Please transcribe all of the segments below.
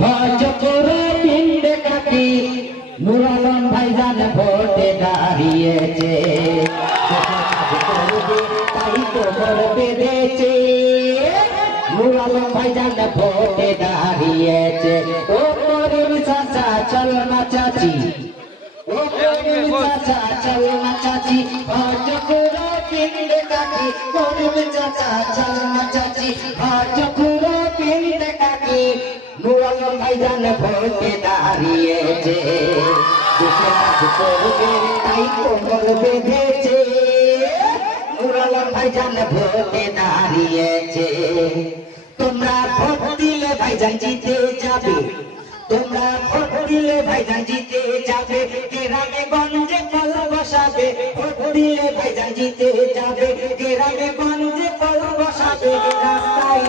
ভজপুরে পিণ্ডে কাকি নূর আলম ভাইজান ভোটে দাঁড়িয়েছে তাই তো ভোট বেঁধেছে নূর আলম ভাইজান ভোটে দাঁড়িয়েছে ও করিম চাচা চল না চাচি ও করিম চাচা চল না চাচি ভজপুরে পিণ্ডে কাকি করিম চাচা চল না চাচি ভজপুরে পিণ্ডে কাকি নূর আলম ভাইজান ভোটে দাঁড়িয়েছে দেশের কাজ করবে তাই কোমর বেঁধেছে নূর আলম ভাইজান ভোটে দাঁড়িয়েছে তোমরা ভোট দিলে ভাইজান জিতে যাবে তোমরা ভোট দিলে ভাইজান জিতে যাবে গ্রামে গঞ্জে কল বসাবে ভোট দিলে ভাইজান জিতে যাবে গ্রামে গঞ্জে কল বসাবে রাস্তায়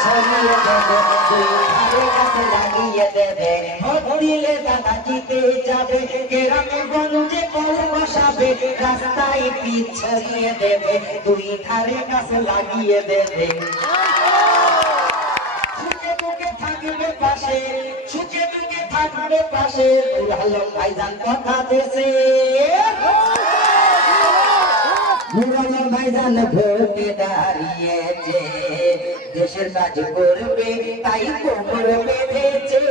ছড়িয়ে দেবে দুই ধারে গাছ লাগিয়ে দেবে ভোট দিলে দাদা জিতে যাবে গ্রামে গঞ্জে কল বসাবে রাস্তায় পিচ ছড়িয়ে দেবে দুই ধারে গাছ লাগিয়ে দেবে থাকবে পাশে সুখে দুঃখে থাকবে পাশে নূর আলম ভাইজান কথা দেশে নূর আলম ভাইজান ভোটে দাঁড়িয়েছে দেশের কাজ করবে তাই কোমর বেঁধেছে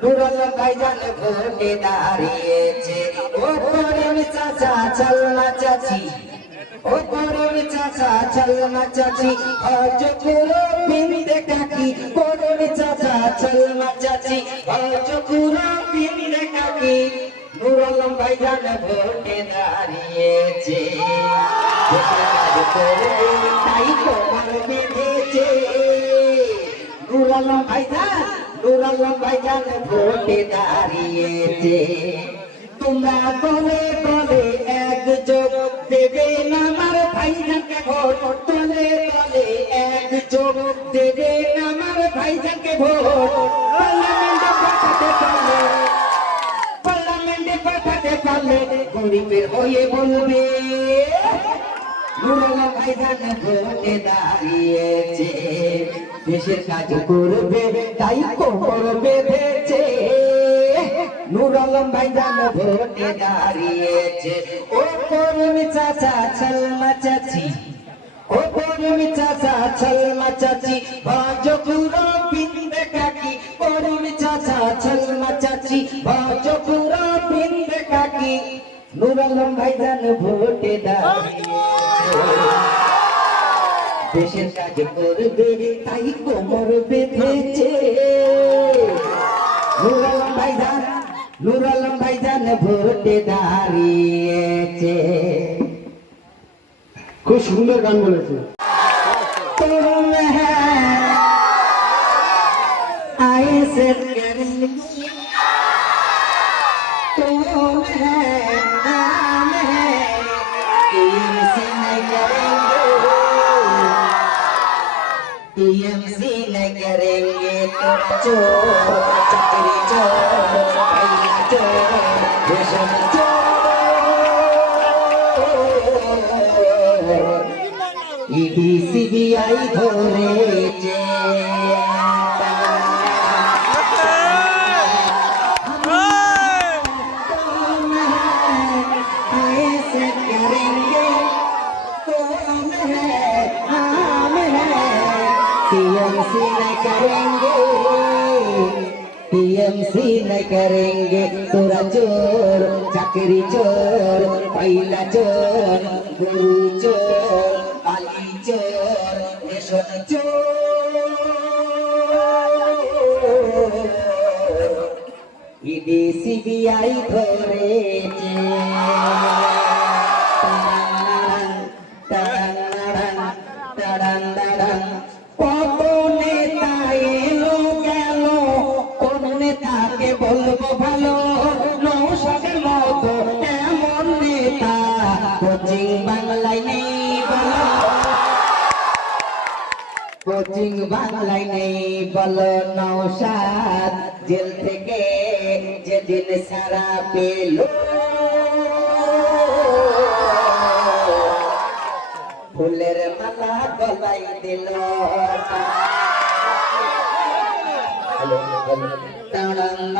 নূর আলম ভাইজান ভোটে দাঁড়িয়েছে ও করিম চাচা চল না চাচি ও করিম চাচা চল না চাচি ভজপুরে পিণ্ডে কাকি করিম চাচা চল না চাচি ভজপুরে পিণ্ডে কাকি নূর আলম ভাইজান ভোটে দাঁড়িয়েছে দেশের কাজ করবে তাই কোমর বেঁধেছে নূর আলম ভাইজান ভোটে দাঁড়িয়েছে তোমরা বলে বলে একযোগ দেবে আমার ভাইজানকে ভোট তোলে বলে একযোগ দেবে আমার ভাইজানকে ভোট পার্লামেন্টে পাঠাতে পারলে গরিবের হয়ে বলবে নূর আলম ভাইজান ভোটে দাঁড়িয়েছে দেশের কাজ করবে তাই কোমর বেঁধেছে নূর আলম ভাইজান ভোটে দাঁড়িয়েছে ও করিম চাচা চল না চাচি ও করিম চাচা চল না চাচি ভজপুরে পিণ্ডে কাকি করিম চাচা চল না চাচি ভজপুরে পিণ্ডে কাকি নূর আলম ভাইজান ভোটে দাঁড়িয়েছে দেশের কাজ করবে তাই কোমর বেঁধেছে নূর আলম ভাইজান ভোটে দাঁড়িয়েছে খুব সুন্দর গান বলেছে टीएमसी न करेंगे तो चोर चक्री चोर भैया चोर रेशम चोर ईडी सीबीआई धरेছে टीएमसी न करेंगे तोरा चोर चक्री चोर पहला चोर गुरु चोर आली चोर रेशम चोर ईडी सीबीआई धरेছে বলবো ভালো নৌসাদের মতো এমন নেতা কোচিং বাংলায় নেই বলো কোচিং বাংলায় নেই বলো নৌসাদ জেল থেকে যেদিন সারা পেল ফুলের মালা গলায় দিল तड़ंग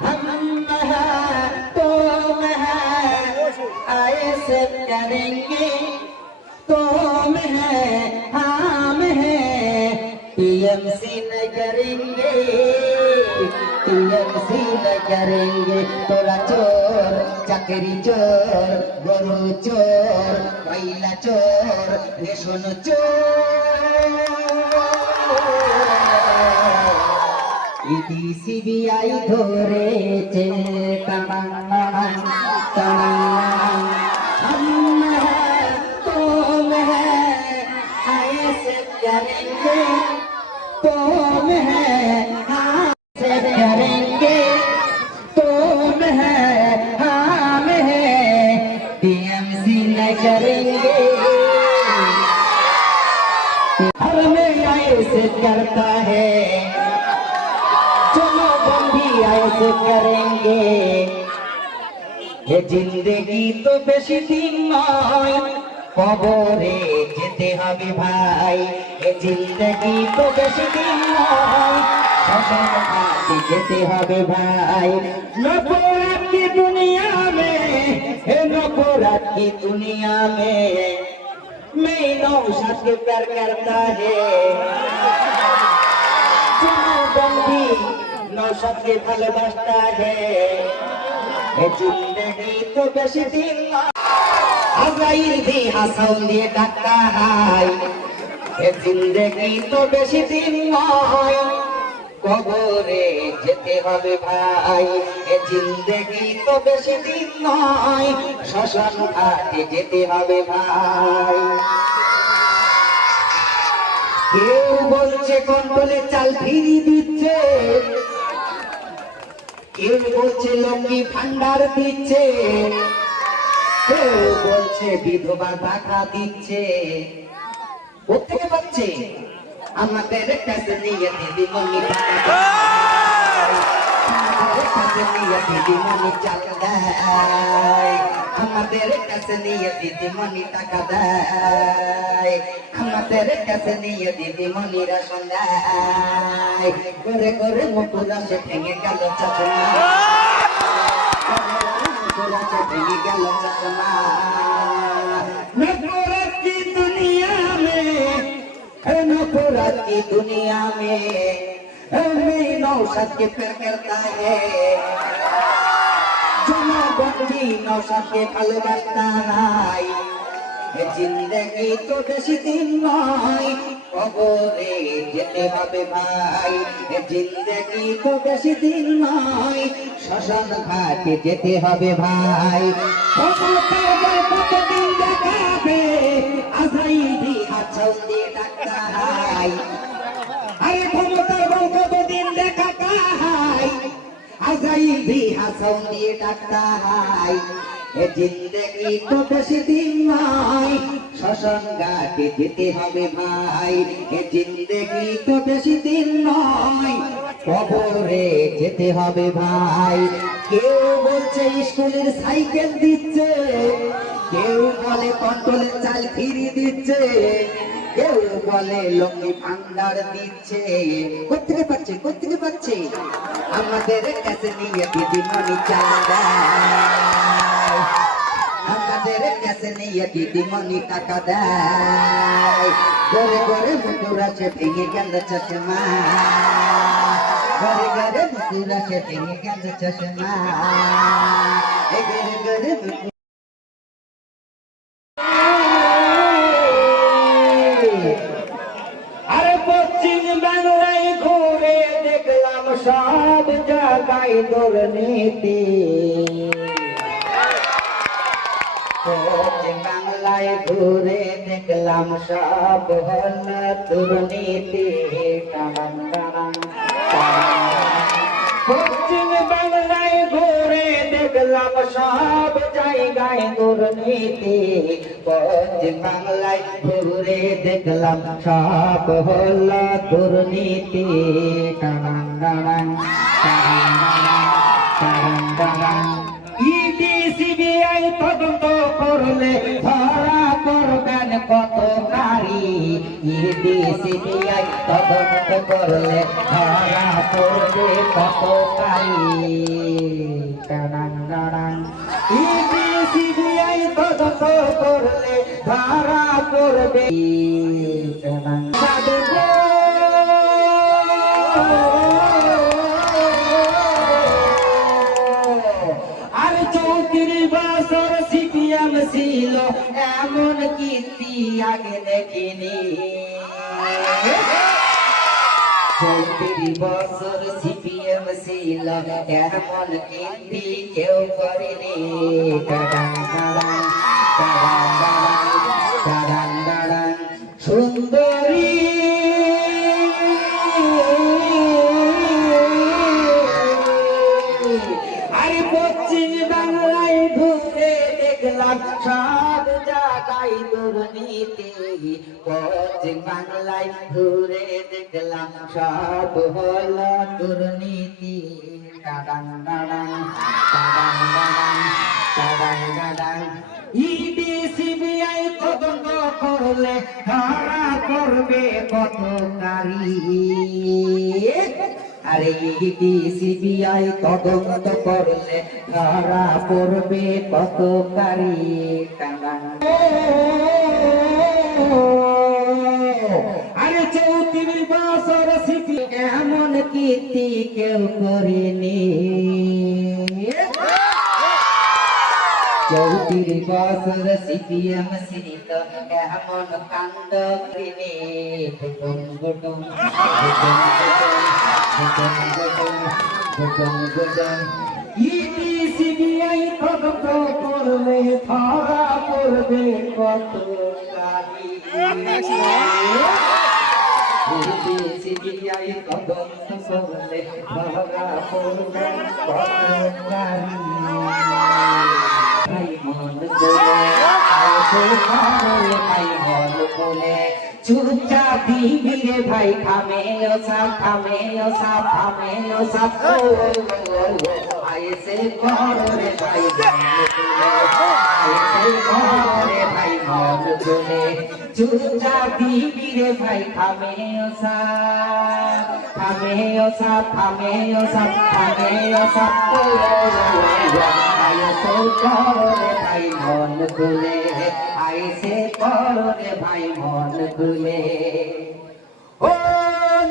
हम हैं तुम हैं ऐसे करेंगे तुम हैं हम हैं टीएमसी न करेंगे टीएमसी न करेंगे तोरा चोर चाकरी चोर गरु चोर कोयला चोर रेशम चोर इडी सीबीआई ধরেছে টানাং টানাং हम हैं तुम हैं ऐसे करेंगे तुम हैं ऐसे करेंगे तुम हैं हम हैं टीएमसी न करेंगे हर में ऐसे करता है चलो बंदी ऐसे करेंगे ये जिंदगी तो बेशी दिन नয় কবরে যেতে হবে ভাই ये जिंदगी तो बेशी दिन नয় শ্মশান ঘাটে যেতে হবে ভাই नफरत की दुनिया में है नफरत की दुनिया में मैं नौशाद के प्यार करता है बंदी नौशाद के ভালোবাসता है ये जिंदगी तो बेशी दिन আজরাইল দি হাসান দিয়ে ডাকতা হাই এ জিন্দেগি তো বেশি দিন নয় কবরে যেতে হবে ভাই এ জিন্দেগি তো বেশি দিন নয় শ্মশান ঘাটে যেতে হবে ভাই কেউ বলছে কন্ট্রোলে চাল ফিরি দিচ্ছে কেউ বলছে লক্ষ্মী ভান্ডার দিচ্ছে কেউ বলছে বিধবা টাকা দিচ্ছে কোথেকে পাচ্ছে আমাদের কাছে নিয়ে দিদিমণি টাকা দেয় আমাদের কাছে নিয়ে দিদিমণি চাল দেয় আমাদের কাছে নিয়ে দিদিমণি টাকা দেয় আমাদের কাছে নিয়ে দিদিমণি রেশন দেয় করে করে মুকুরা সে ভেঙে গেল চাচমা नफरत की दुनिया में नफरत की दुनिया में मैं नौशाद के प्यार करता है জনগণই নৌশাদ के ভালোবাসতা নাই जिंदगी तो बेशी दिन নয় কবরে যেতে হবে ভাই जिंदगी तो बेशी दिन নয় শ্মশান ঘাটে যেতে হবে ভাই কতদিন দেখাবে আজরাইল হাছাল দিয়ে ডাক্তার হাই আরে ক্ষমতার বল কতদিন দেখা কাহাই আজরাইল হাছাল দিয়ে ডাক্তার হাই जिंदगी तो बेशी दिन নয় শ্মশান ঘাটে যেতে হবে ভাই जिंदगी तो बेशी दिन নয় কবরে যেতে হবে ভাই কেউ বলছে স্কুলের সাইকেল দিচ্ছে কেউ বলে কন্ট্রোলে চাল ফিরি দিচ্ছে কেউ বলে লক্ষ্মী ভান্ডার দিচ্ছে কোথেকে পাচ্ছে আমাদের কাছে নিয়ে দিদিমণি চাল দেয় আমাদের কাছে নিয়ে দিদিমণি টাকা দেয় ঘরে ঘরে মুকুরা সে ভেঙে গেল চশমা ঘরে ঘরে মুকুরা সে ভেঙে গেল চশমা ঘরে ঘরে আরে পশ্চিম বাংলায় ঘুরে দেখলাম সব জায়গায় দুর্নীতি পশ্চিম বাংলায় ঘুরে দেখলাম সব হল দুর্নীতি পশ্চিম বাংলায় ঘুরে দেখলাম সব জায়গায় দুর্নীতি পশ্চিম বাংলায় ঘুরে দেখলাম সব হল দুর্নীতি ইডি সিবিআই তদন্ত করলে ধরা করবেন কত নারী ইডি সিবিআই তদন্ত করলে ধরা করবে কত কারি টানাং টানাং ইডি সিবিআই তদন্ত করলে ধরা করবে টানাং আর 34 বছর সিপিএম ছিল এমন কীর্তি আগে দেখিনি 34 বছর সিপিএম ছিল এমন কীর্তি কেউ করেনি টাডাং টাডাং টাডাং টাডাং টাডাং সুন্দরী আরে পশ্চিম বাংলায় ঘুরে দেখলাম সব জায়গায় দুর্নীতি পশ্চিম বাংলায় ঘুরে দেখলাম সব হলো দুর্নীতি টাডাং টাডাং টাডাং টাডাং টাডাং টাডাং ইডি সিবিআই তদন্ত করলে ধরা করবে কত কারি আরে ইডি সিবিআই তদন্ত করলে ধরা পড়বে কত কারি আরে 34 বছর সিপি এমন কীর্তি কেউ করেনি 34 বছর সিপিএম ছিল এমন কাণ্ড করেনি গুটুম গুটুম গুটুম গুটুম গুটুম গুটুম গুটুম ইডি সিবিআই তদন্ত করলে ধরা পড়বে কত কারি ইডি সিবিআই তদন্ত করলে ধরা পড়বে কত কারি ভাই মন বলে চুপচাপ দিবি রে ভাই খামে ও সাপ আইসে করো রে ভাই আইসে করো রে ভাই মন বলে চুপচাপ দিবি রে ভাই খামে ও সাপ আইসে করো রে ভাই মন খুলে আইসে করো রে ভাই মন খুলে ও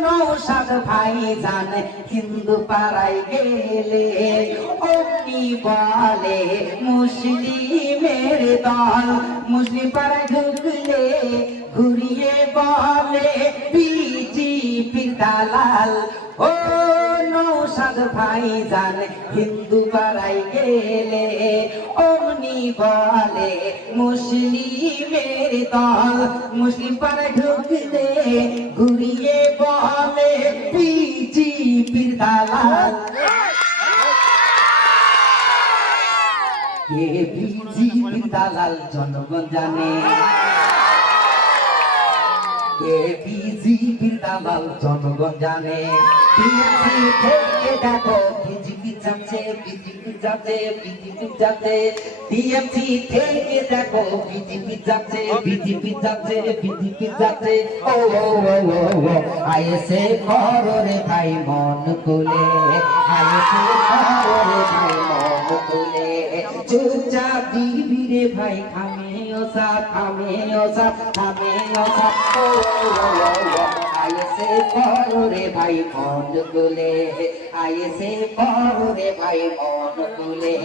নৌসাদ ভাই জানে হিন্দু পাড়ায় গেলে অগ্নি বলে মুসলিমের দল মুসলিম পাড়ায় ঢুকলে ঘুরিয়ে বলে বিজেপির দালাল ও নৌসাদ ভাই জানে হিন্দু পাড়ায় গেলে অগ্নি বলে মুসলিমের দল মুসলিম পাড়ায় ঢুকলে ঘুরিয়ে বলে বিজেপির দালাল কে বিজেপির দালাল জনগণ জানে কে বিজেপির দালাল জনগণ জানে দেখো বিজেপি যাচ্ছে টিএমসি থেকে দেখো বিজেপি যাচ্ছে ও আইসে করো রে ভাই মন খুলে আইসে করো রে ভাই মন খুলে চুপচাপ দিবি রে ভাই খামে ও সাপ ও আইসে করো রে ভাই মন খুলে আইসে করো রে ভাই মন খুলে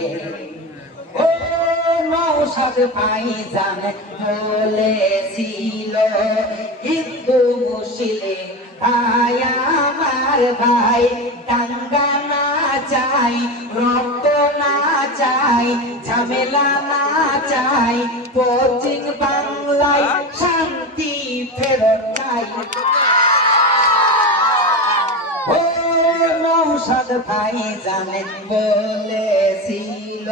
ও নৌসাদ ভাই জানে বলেছিল হিন্দু মুসলিম ভাই আমার ভাই দাঙ্গা না চাই রক্ত না চাই ঝামেলা না চাই পশ্চিম বাংলায় শান্তি ফেরত চাই ও নৌসাদ ভাই জানে বলেছিল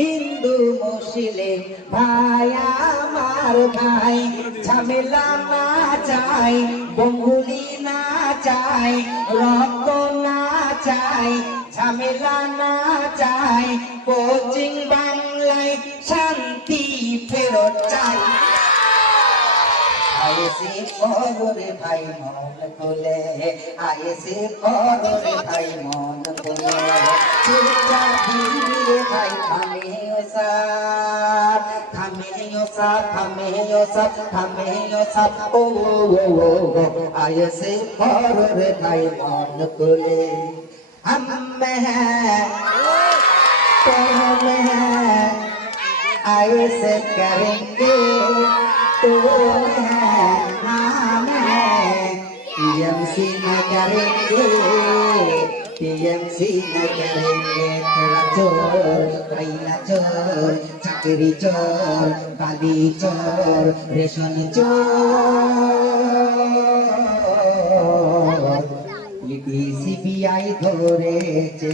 হিন্দু মুসলিম ভাই আমার ভাই ঝামেলা না চাই বঙ্গুলি না চাই রক্ত না চাই ঝামেলা না চাই পশ্চিম বাংলায় শান্তি ফেরত চাই আইসে পরে ভাই মন খুলে আয়েছে পরে ভাই মন খুলে চিন্তা দিয়ে ভাই থামেও সাপ থামেও সাপ থামেও সাপ থামেও সাপ ও আয়েছে পরে ভাই মন খুলে हम हैं तुम हैं ऐसे करेंगे तुम हैं हम हैं टीएमसी न करेंगे टीएमसी न करेंगे तेरा चोर कैला चोर चाकरी चोर बाली चोर रेशन चोर সিবিআই ধরেছে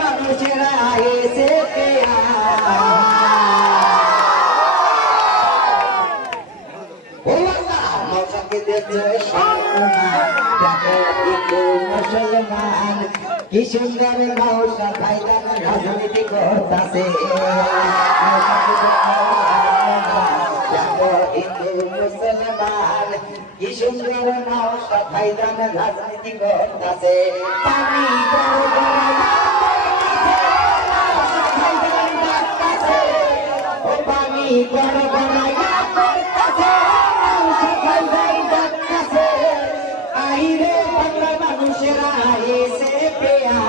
মানুষেরা এসে মুসলমান কি সুন্দর নৌসা ভাইজান রাজনীতি করতাছে হিন্দু মুসলমান কি সুন্দর নৌসা ভাইজান রাজনীতি করতাছে পানি পানি বড় বড়াইয়া করতাছে নৌসা ভাইজান ডাকতাছে আইরে বাংলা মানুষেরা এসে পেয়া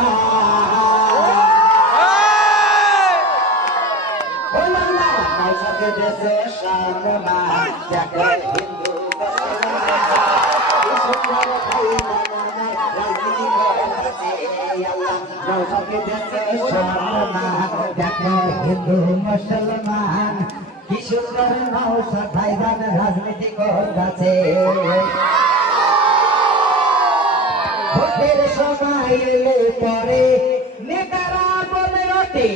দেশে সম্মান দেখে হিন্দু হিন্দু মুসলমান কি সুন্দর নৌসা ভাইজান রাজনীতি করছে ভোটের সময় এলে পরে নেতারা বলে ওঠে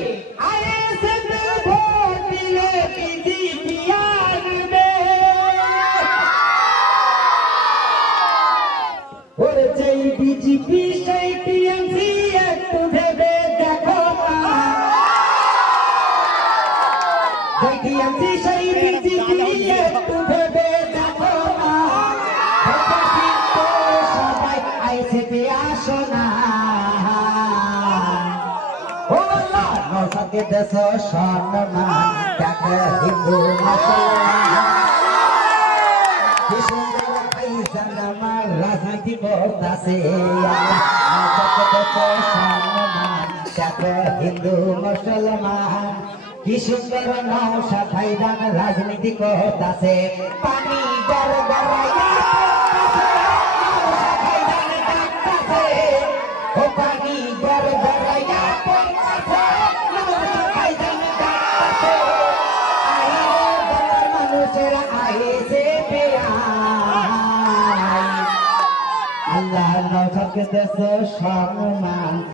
বিজেপি সেই টিএমসি একটু ভেবে দেখো টিএমসি সেই বিজেপি একটু ভেবে দেখো সবাই আইসিপি আসো না নৌসাকে দেশ সম্মান দেখে হিন্দু মুসলমান রাজনীতি করতাছে হিন্দু মুসলমান কি সুন্দর নৌসা ভাইজান রাজনীতি করতাছে পানি বড় বড়াইয়া ও পানি বড় বড়াইয়া মানুষেরা আইসে পেয়া আল্লাহ নৌসাকে দেশ সম্মান